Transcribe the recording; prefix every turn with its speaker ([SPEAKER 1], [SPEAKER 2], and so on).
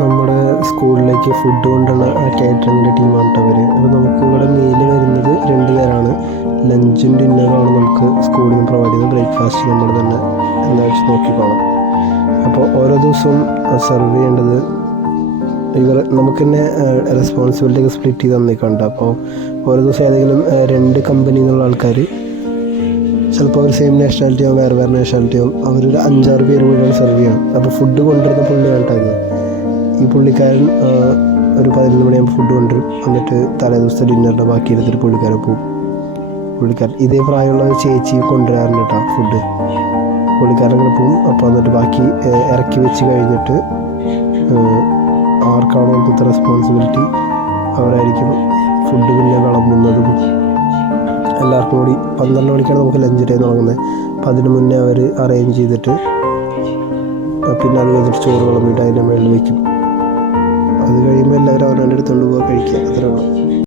[SPEAKER 1] നമ്മുടെ സ്കൂളിലേക്ക് ഫുഡ് കൊണ്ടുള്ള ആ കാറ്ററിങ്ങിന്റെ ടീമാണ് അവർ അപ്പോൾ നമുക്ക് ഇവിടെ മീൽ വരുന്നത് രണ്ട് പേരാണ്. ലഞ്ചും ഡിന്നറുമാണ് നമുക്ക് സ്കൂളിൽ നിന്ന് പ്രൊവൈഡ് ചെയ്യുന്നത്. ബ്രേക്ക്ഫാസ്റ്റ് നമ്മൾ തന്നെ എന്താ വെച്ച് നോക്കിക്കോളാം. അപ്പോൾ ഓരോ ദിവസവും സെർവ് ചെയ്യേണ്ടത് ഇവർ നമുക്ക് തന്നെ റെസ്പോൺസിബിലിറ്റി ഒക്കെ സ്പ്ലിറ്റ് ചെയ്ത് തന്നിട്ടുണ്ട് അപ്പോൾ ഓരോ ദിവസം ഏതെങ്കിലും രണ്ട് കമ്പനിന്നുള്ള ആൾക്കാർ ചിലപ്പോൾ അവർ സെയിം നാഷണാലിറ്റി ആവും വേറെ വേറെ നാഷണാലിറ്റി ആവും. അവരൊരു അഞ്ചാറ് പേര് കൂടിയാണ് സെർവ് ചെയ്യണം അപ്പോൾ ഫുഡ് കൊണ്ടുവരുന്ന പുള്ളി കേട്ടോ പുള്ളിക്കാരൻ ഒരു പതിനൊന്ന് മണിയാകുമ്പോൾ ഫുഡ് കൊണ്ടുവരും. എന്നിട്ട് തലേ ദിവസത്തെ ഡിന്നറിന്റെ ബാക്കി എടുത്തിട്ട് പുള്ളിക്കാരൻ പോകും പുള്ളിക്കാരൻ ഇതേ പ്രായമുള്ള ഒരു ചേച്ചി കൊണ്ടുവരാറുണ്ട് കേട്ടോ ഫുഡ് പുള്ളിക്കാരൻ അങ്ങനെ പോകും അപ്പോൾ എന്നിട്ട് ബാക്കി ഇറക്കി വെച്ച് കഴിഞ്ഞിട്ട് ആർക്കാണോ ഇപ്പോഴത്തെ റെസ്പോൺസിബിലിറ്റി അവരായിരിക്കും ഫുഡ് പിന്നെ വിളമ്പുന്നതും. എല്ലാവർക്കും കൂടി പന്ത്രണ്ട് മണിക്കാണ് നമുക്ക് ലഞ്ച് ടൈം തുടങ്ങുന്നത്. അപ്പം അതിന് മുന്നേ അവർ അറേഞ്ച് ചെയ്തിട്ട് പിന്നെ അത് കഴിഞ്ഞിട്ട് ചോറ് വിളമ്പിയിട്ട് അതിന്റെ മുകളിൽ വയ്ക്കും അത് കഴിയുമ്പോൾ എല്ലാവരും അവനവന്റെ അടുത്തുകൊണ്ട് പോകാൻ കഴിക്കുക. അത്രേ ഉള്ളൂ.